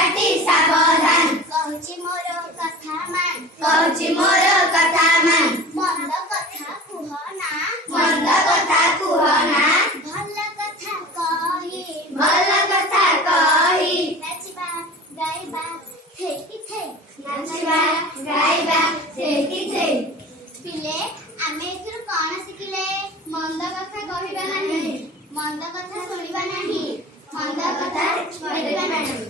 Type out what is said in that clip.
ପାଟି ସାବଧାନ କହୁଛି ମୋର କଥା ମାନ କହୁଛି ମୋର କଥା ମାନ ମନ୍ଦ କଥା କୁହ ନା ମନ୍ଦ କଥା କୁହ ନା ଭଲ କଥା କହି ଭଲ କଥା କହି ନାଚିବା ଗାଇବା ଠେକି ଠେ ନାଚିବା ଗାଇବା ସେଇଠି ସେଇ ପିଲେ ଆମେ ଏଥିରୁ କଣ ଶିଖିଲେ ମନ୍ଦ କଥା କହିବା ନାହିଁ ମନ୍ଦ କଥା ଶୁଣିବା ନାହିଁ ମନ୍ଦ କଥା କହିବା ନାହିଁ।